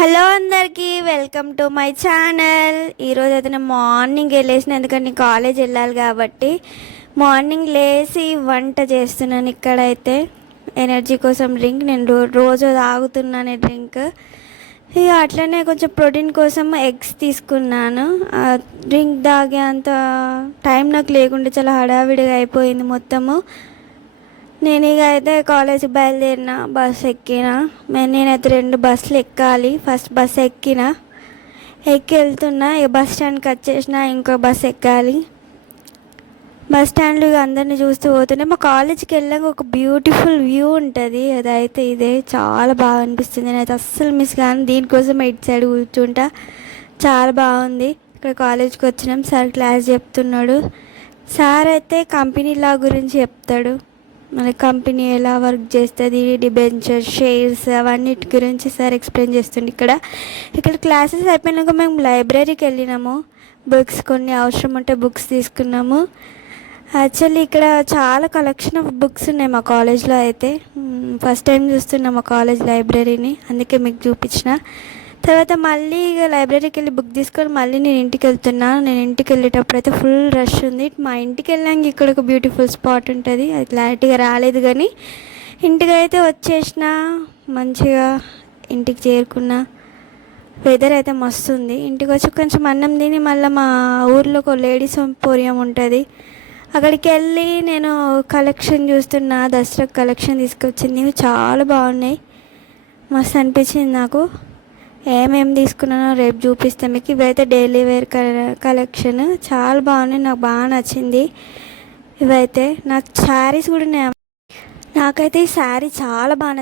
Hello అందరికీ welcome to my channel. ఈరోజు అయితే నేను మార్నింగ్ వెళ్ళేసిన, ఎందుకంటే కాలేజ్ వెళ్ళాలి కాబట్టి మార్నింగ్ లేచి వంట చేస్తున్నాను. ఇక్కడైతే ఎనర్జీ కోసం డ్రింక్ నేను రోజు తాగుతున్నాను డ్రింక్. ఇక అట్లనే కొంచెం ప్రోటీన్ కోసం ఎగ్స్ తీసుకున్నాను. డ్రింక్ తాగే అంత టైం నాకు లేకుండా చాలా హడావిడిగా అయిపోయింది మొత్తము. నేను ఇక అయితే కాలేజీకి బయలుదేరిన, బస్సు ఎక్కిన. నేనైతే 2 బస్సులు ఎక్కాలి. ఫస్ట్ బస్సు ఎక్కి వెళ్తున్నా. ఇక బస్ స్టాండ్కి వచ్చేసిన, ఇంకో బస్సు ఎక్కాలి. బస్ స్టాండ్లో ఇక అందరిని చూస్తూ పోతుంటే మా కాలేజీకి వెళ్ళాక ఒక బ్యూటిఫుల్ వ్యూ ఉంటుంది. అదైతే ఇదే చాలా బాగా అనిపిస్తుంది. నేనైతే అస్సలు మిస్ కాను. దీనికోసం ఇటు సైడ్ కూర్చుంటా. చాలా బాగుంది. ఇక్కడ కాలేజ్కి వచ్చినాం. సార్ క్లాస్ చెప్తున్నాడు. సార్ అయితే కంపెనీ లా గురించి చెప్తాడు. మన కంపెనీ ఎలా వర్క్ చేస్తుంది, డిబెంచర్, షేర్స్, అవన్నిటి గురించి సార్ ఎక్స్ప్లెయిన్ చేస్తుండే. ఇక్కడ క్లాసెస్ అయిపోయినాక మేము లైబ్రరీకి వెళ్ళినాము. బుక్స్ కొన్ని అవసరం ఉంటే బుక్స్ తీసుకున్నాము. యాక్చువల్లీ ఇక్కడ చాలా కలెక్షన్ ఆఫ్ బుక్స్ ఉన్నాయి మా కాలేజ్లో. అయితే ఫస్ట్ టైం చూస్తున్నాం మా కాలేజ్ లైబ్రరీని, అందుకే మీకు చూపించిన. తర్వాత మళ్ళీ ఇక లైబ్రరీకి వెళ్ళి బుక్ తీసుకొని మళ్ళీ నేను ఇంటికి వెళ్తున్నాను. నేను ఇంటికి వెళ్ళేటప్పుడు అయితే ఫుల్ రష్ ఉంది. మా ఇంటికి వెళ్ళాక ఇక్కడ ఒక బ్యూటిఫుల్ స్పాట్ ఉంటుంది, అది క్లారిటీగా రాలేదు కానీ ఇంటికి అయితే వచ్చేసిన. మంచిగా ఇంటికి చేరుకున్న. వెదర్ అయితే మస్తు ఉంది. ఇంటికి వచ్చి కొంచెం అన్నం తిని మళ్ళీ మా ఊర్లో ఒక లేడీస్ ఎంపోరియం ఉంటుంది, అక్కడికి వెళ్ళి నేను కలెక్షన్ చూస్తున్నా. దసరా కలెక్షన్ తీసుకొచ్చింది, చాలా బాగున్నాయి. మస్తు అనిపించింది నాకు. ఏమేమి తీసుకున్నానో రేపు చూపిస్తాను మీకు. ఇవైతే డైలీ వేర్ కలెక్షన్ చాలా బాగున్నాయి, నాకు బాగా నచ్చింది. ఇవైతే నాకు శారీస్ కూడా నాకైతే ఈ శారీ చాలా బాగా